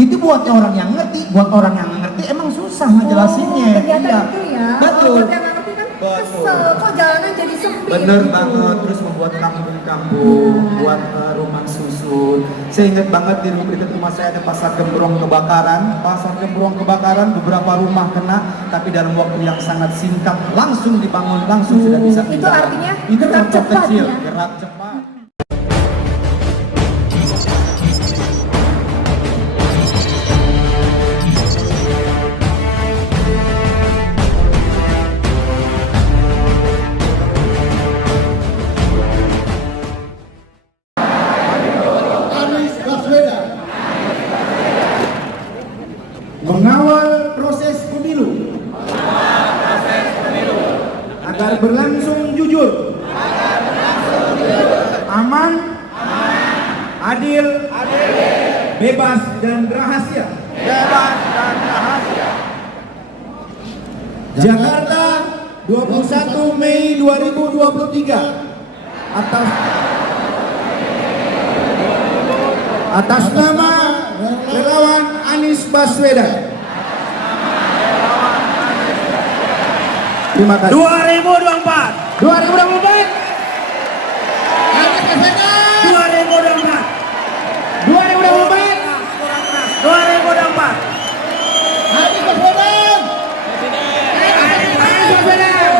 Itu buatnya orang yang ngerti, buat orang yang nggak ngerti emang susah ngejelasinnya. Ternyata Iya. itu ya. Betul. Buat yang nggak ngerti kan kesel, kok jalanan jadi sempit. Bener gitu. banget, terus membuat kampung-kampung, buat rumah susun. Saya ingat banget di dekat rumah saya ada pasar gembrong kebakaran. Pasar gembrong kebakaran, beberapa rumah kena, tapi dalam waktu yang sangat singkat langsung dibangun, langsung sudah bisa Itu berjalan. artinya Itu gerak contoh cepat kecil, ya? gerak cepat. Anies Baswedan mengawal proses pemilu agar berlangsung jujur, aman, adil, bebas dan rahasia. Jakarta, 21 Mei 2023. Atas nama relawan Anies Baswedan. Terima kasih. 2024 2024. Anies Baswedan. 2024 2024. 2024 Anies Baswedan. Anies Baswedan.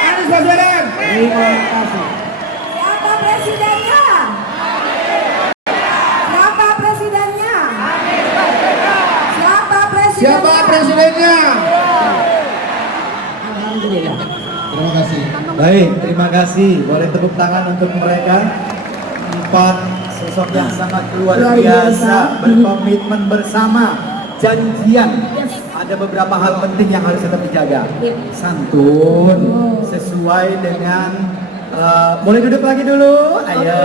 Anies Baswedan. Terima kasih. Siapa presidennya? Siapa presidennya? Siapa presidennya? Siapa presidennya? Alhamdulillah. Terima kasih. Baik, terima kasih. Boleh tepuk tangan untuk mereka. 4 sosok yang sangat luar biasa, berkomitmen bersama, janjian. Ada beberapa hal penting yang harus tetap dijaga. Santun, sesuai dengan boleh duduk lagi dulu. Ayo,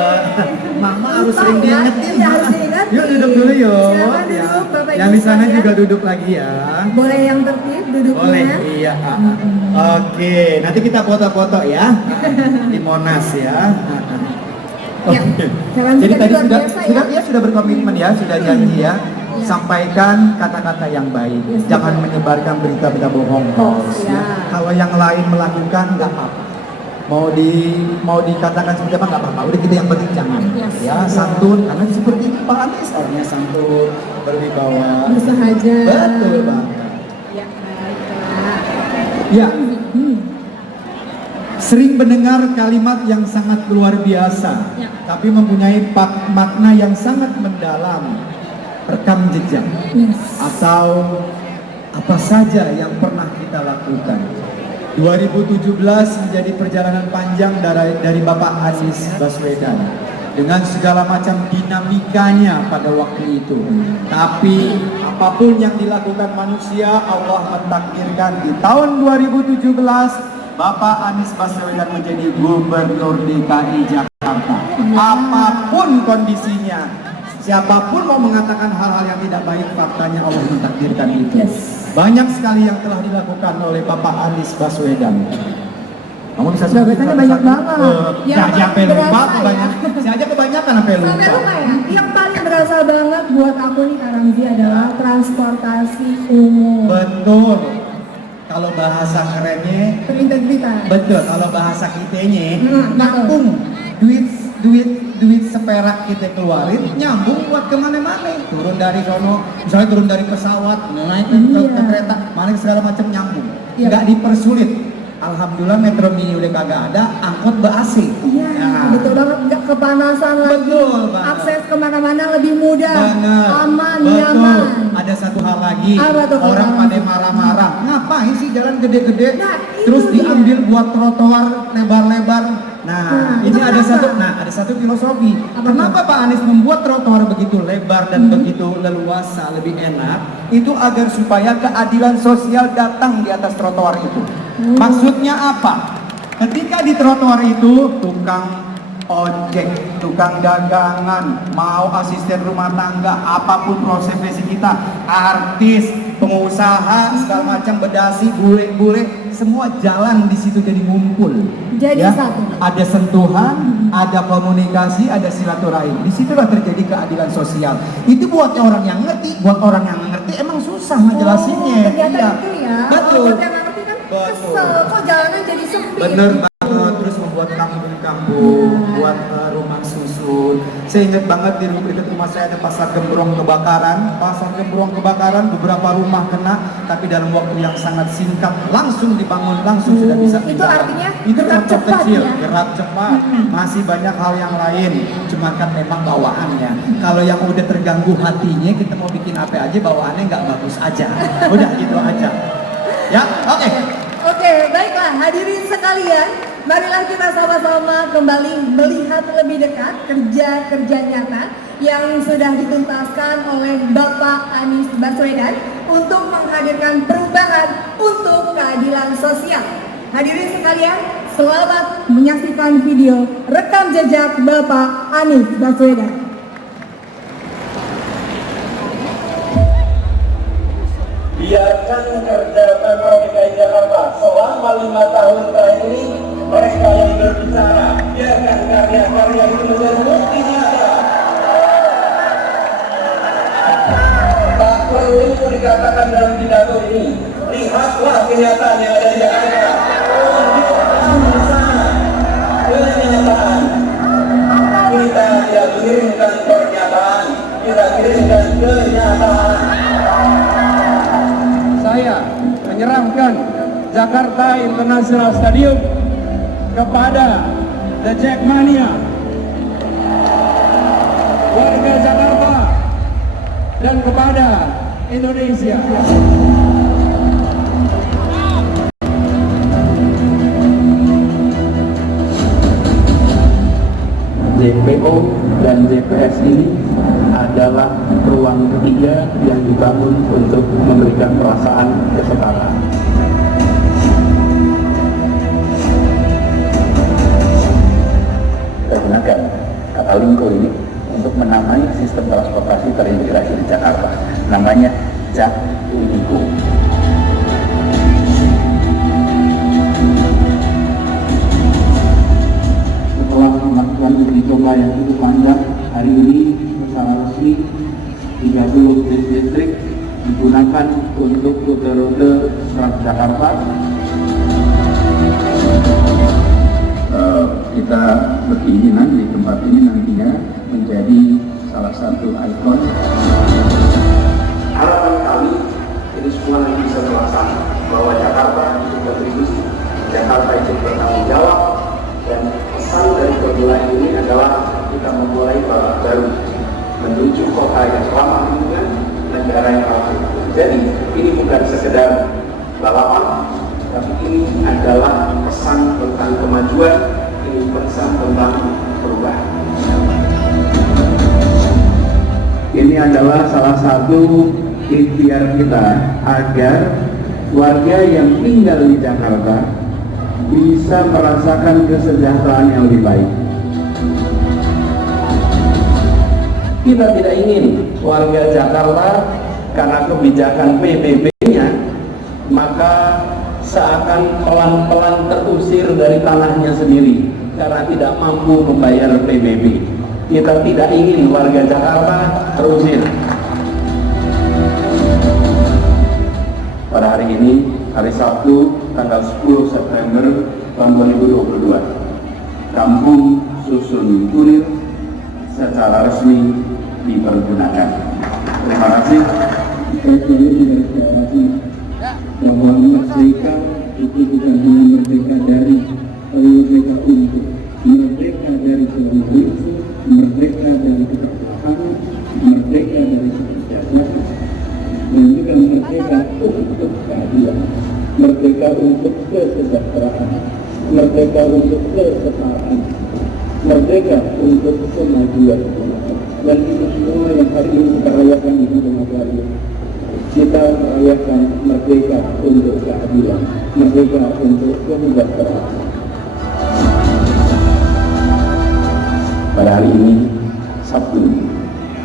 Mama harus sering diingetin. Iya, harus diingat. Yuk duduk dulu yuk. Silakan duduk, Ya. Bapak Yang Ibu di sana sekalian. juga duduk lagi ya. Boleh yang tertib duduknya. Boleh, iya. Oke, nanti kita foto-foto ya di Monas ya. Ya, Oke. jalan Jadi kita tadi luar sudah biasa ya. dia sudah berkomitmen ya, sudah janji ya. Sampaikan kata-kata yang baik, jangan menyebarkan berita-berita bohong. Hoax, Ya. ya. Kalau yang lain melakukan nggak apa-apa. Mau dikatakan seperti apa nggak apa-apa. Udah kita yang penting jangan. Yes. Ya, santun karena seperti Pak Anies orangnya santun, berwibawa. Bersahaja. Betul banget. Ya, baiklah. Ya. Sering mendengar kalimat yang sangat luar biasa, Ya. tapi mempunyai makna yang sangat mendalam. Rekam jejak atau apa saja yang pernah kita lakukan. 2017 menjadi perjalanan panjang dari Bapak Anies Baswedan dengan segala macam dinamikanya pada waktu itu. Tapi apapun yang dilakukan manusia, Allah mentakdirkan di tahun 2017 Bapak Anies Baswedan menjadi gubernur DKI Jakarta. Apapun kondisinya, siapapun mau mengatakan hal-hal yang tidak baik, faktanya Allah mentakdirkan itu. Banyak sekali yang telah dilakukan oleh Bapak Anies Baswedan. Kamu bisa Jabatannya banyak banget. Ya, Yang sampai paling lupa berasa kebanyakan. Saya aja kebanyakan sampai lupa. Sampai lupa ya. Yang paling berasa banget buat aku nih Kak Ramzi adalah transportasi umum. Betul. Kalau bahasa kerennya, Berintegritas. betul. Kalau bahasa kitanya, betul. nyambung. Duit seperak kita keluarin, nyambung buat kemana-mana. Turun dari sono, misalnya turun dari pesawat, naik ke kereta, mana segala macam nyambung. Iya. Nggak dipersulit. Alhamdulillah Metro Mini udah kagak ada, angkot ber-AC. Iya, Nah, betul banget. Nggak kepanasan lagi. Betul banget. Akses kemana-mana lebih mudah, Banget. aman, Betul. nyaman. Ada satu hal lagi, Apa tuh, Kak orang Ramzi? pada marah-marah. Ngapain sih jalan gede-gede, Nah, terus itu dia. diambil buat trotoar lebar-lebar. Nah, Nah, ini itu ada kenapa? satu filosofi. Apa Kenapa Pak Anies membuat trotoar begitu lebar dan begitu leluasa, lebih enak? Itu agar supaya keadilan sosial datang di atas trotoar itu. Maksudnya apa? Ketika di trotoar itu tukang ojek, tukang dagangan, mau asisten rumah tangga, apapun profesi kita, artis, pengusaha, segala macam bedasi, bule-bule, semua jalan di situ jadi ngumpul. Jadi satu. Ada sentuhan, ada komunikasi, ada silaturahim. Disitulah terjadi keadilan sosial. Itu buat orang yang ngerti, buat orang yang nggak ngerti emang susah ngejelasinnya. Ternyata Iya. itu ya. Betul. Buat yang nggak ngerti kan Betul. kesel, kok jalanan jadi sempit. Bener banget, terus membuat kampung-kampung, buat rumah susun. Saya ingat banget di dekat rumah saya ada pasar gembrong kebakaran. Pasar gembrong kebakaran, beberapa rumah kena, tapi dalam waktu yang sangat singkat langsung dibangun, langsung sudah bisa Itu berjalan. artinya itu gerak contoh cepat kecil, ya? gerak cepat. Masih banyak hal yang lain, cuma kan memang bawaannya. Kalau yang udah terganggu hatinya, kita mau bikin apa aja bawaannya nggak bagus aja. Udah gitu aja. Ya, oke. Oke, baiklah hadirin sekalian, marilah kita sama-sama kembali melihat lebih dekat kerja-kerja nyata yang sudah dituntaskan oleh Bapak Anies Baswedan untuk menghadirkan perubahan untuk keadilan sosial. Hadirin sekalian, selamat menyaksikan video rekam jejak Bapak Anies Baswedan. Biarkan kerja Pemprov DKI Jakarta selama 5 tahun terakhir ini, mereka yang berbicara, biarkan karya-karya itu menjadi bukti nyata. Tak perlu dikatakan dalam pidato ini, lihatlah kenyataan yang ada di Jakarta. Tunjukkan sana kenyataan. Kita tidak mengirimkan pernyataan, kita kirimkan kenyataan. Saya menyerahkan Jakarta International Stadium kepada The Jackmania, warga Jakarta, dan kepada Indonesia. JPO dan JPS ini adalah ruang ketiga yang dibangun untuk memberikan perasaan kesetaraan. Kita gunakan kata lingko ini untuk menamai sistem transportasi terintegrasi di Jakarta. Namanya Jak Lingko. Setelah melakukan uji coba yang cukup panjang, hari ini secara resmi 30 bis listrik digunakan untuk rute-rute Transjakarta. Kita berkeinginan di tempat ini nantinya menjadi salah satu ikon. Harapan kami ini semua yang bisa terlaksana, bahwa Jakarta ikut kontribusi, Jakarta ikut bertanggung jawab, dan pesan dari perguruan ini adalah kita memulai babak baru menuju kota yang ramah lingkungan, negara yang ramah lingkungan. Jadi ini bukan sekedar balapan, tapi ini adalah pesan tentang kemajuan, ini pesan tentang perubahan. Ini adalah salah satu ikhtiar kita agar warga yang tinggal di Jakarta bisa merasakan kesejahteraan yang lebih baik. Kita tidak ingin warga Jakarta karena kebijakan PBB-nya maka seakan pelan-pelan terusir dari tanahnya sendiri karena tidak mampu membayar PBB. Kita tidak ingin warga Jakarta terusir. Pada hari ini, hari Sabtu, tanggal 10 September tahun 2022, Kampung Susun Kunir secara resmi dipergunakan. Terima kasih. Saya selalu berdeklarasi bahwa merdeka itu bukan hanya merdeka dari, tapi merdeka untuk, merdeka dari seluruh, merdeka dari keterpaksaan, merdeka dari keterjatuhan, dan juga merdeka untuk keadilan, merdeka untuk kesejahteraan, merdeka untuk kesetaraan, merdeka untuk kemajuan. Dan itu semua yang hari ini kita rayakan di tengah hari. Kita merayakan merdeka untuk keadilan, merdeka untuk kesejahteraan. Pada hari ini, Sabtu,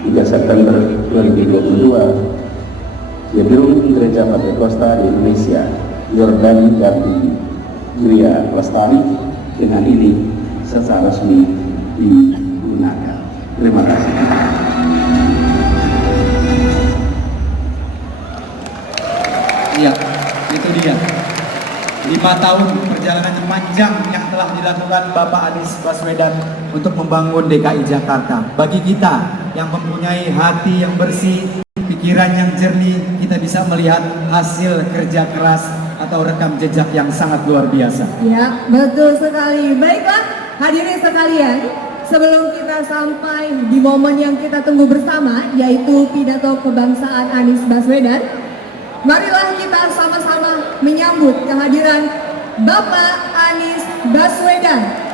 3 September 2022, Gedung Gereja Pantekosta di Indonesia Yordani Gati Gria Lestari dengan ini secara resmi digunakan. Terima kasih. Iya, itu dia. 5 tahun perjalanan yang panjang yang telah dilakukan Bapak Anies Baswedan untuk membangun DKI Jakarta. Bagi kita yang mempunyai hati yang bersih, pikiran yang jernih, kita bisa melihat hasil kerja keras atau rekam jejak yang sangat luar biasa. Ya, betul sekali. Baiklah, hadirin sekalian, sebelum kita sampai di momen yang kita tunggu bersama, yaitu pidato kebangsaan Anies Baswedan, marilah kita sama-sama menyambut kehadiran Bapak Anies Baswedan.